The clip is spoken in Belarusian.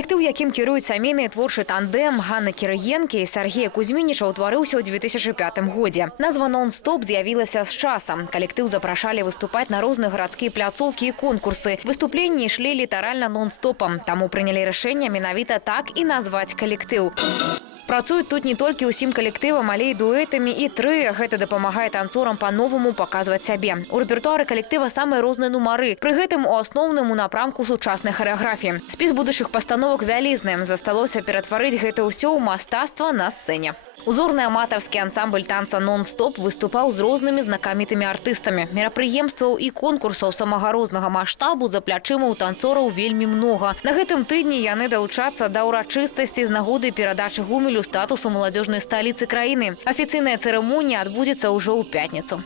Калектыў, якім кіруюць сямейны творчы тандэм Ганны Кірыенкі і Сергея Кузьмініча, утварыўся ў 2005 годзе. Назва «Нон-стоп» з'явілася з часам. Калектыў запрашалі выступаць на розныя гарадскія пляцоўкі і конкурсы. Выступленні ішлі літаральна нон-стопам, таму прынялі рашэнне менавіта так і назваць калектыў. Працуюць тут не толькі ўсім калектывам, але і дуэтамі і трыа. Гэта дапамагае танцорам па-новаму паказваць сябе. У рэпертуары калектыва самыя розныя нумары. Пры гэтым у асноўным у напрамку сучаснай харэаграфіі. Спіс будучых пастановак вялізны. Засталося ператварыць гэта ўсё ў мастацтва на сцэне. Узорны аматарскі ансамбль танца «Нон-стоп» выступаў з рознымі знакамітымі артыстамі. Мерапрыемстваў і конкурсаў самага рознага маштабу за плячыма ў танцораў вельмі многа. На гэтым тыдні яны далучацца да ўрачыстасці з нагоды перадачы Гомелю статусу маладзёжнай сталіцы краіны. Афіцыйная цырымонія адбудзецца ўжо ў пятніцу.